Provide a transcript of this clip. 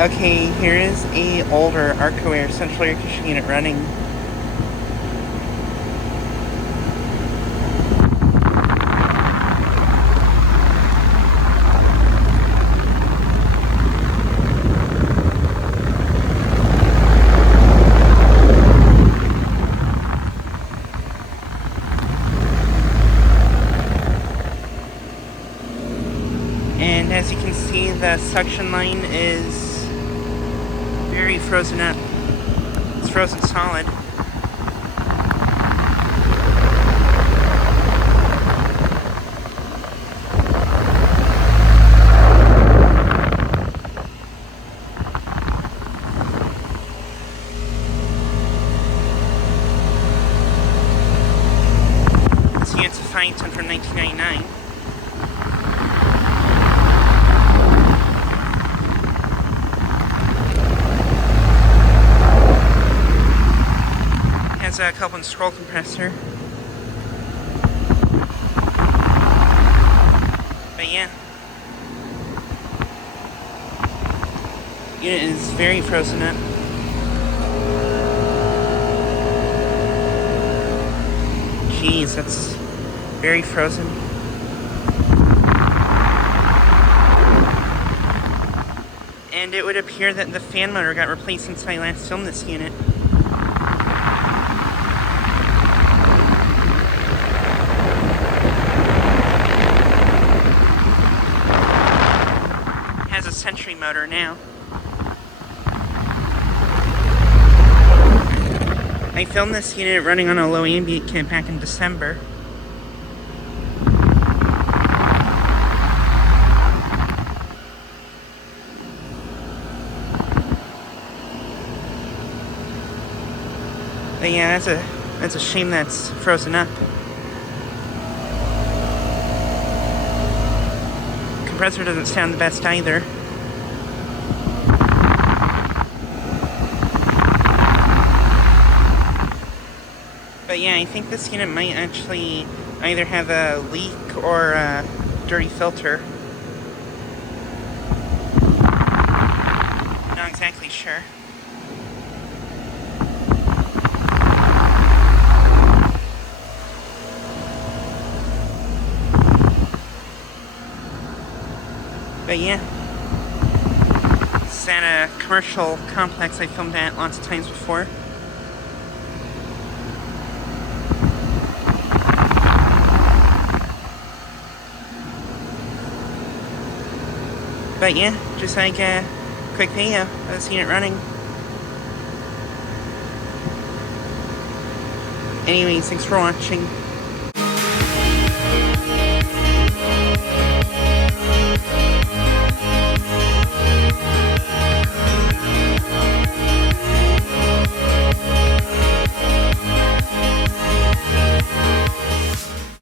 Okay, here is a older Arcoaire central air conditioning unit running. And as you can see, the suction line is very frozen up. It's frozen solid. This unit's a fine ton from 1999. Has a Kelvin scroll compressor. But yeah. Unit is very frozen up. Jeez, that's very frozen. And it would appear that the fan motor got replaced since I last filmed this unit. Has a Century motor now. I filmed this unit running on a low ambient kit back in December. But yeah, that's a shame that's frozen up. Compressor doesn't sound the best either. But yeah, I think this unit might actually either have a leak or a dirty filter. Not exactly sure. But yeah, it's at a commercial complex I filmed at lots of times before. But yeah, just like a quick video of this unit running. Anyways, thanks for watching.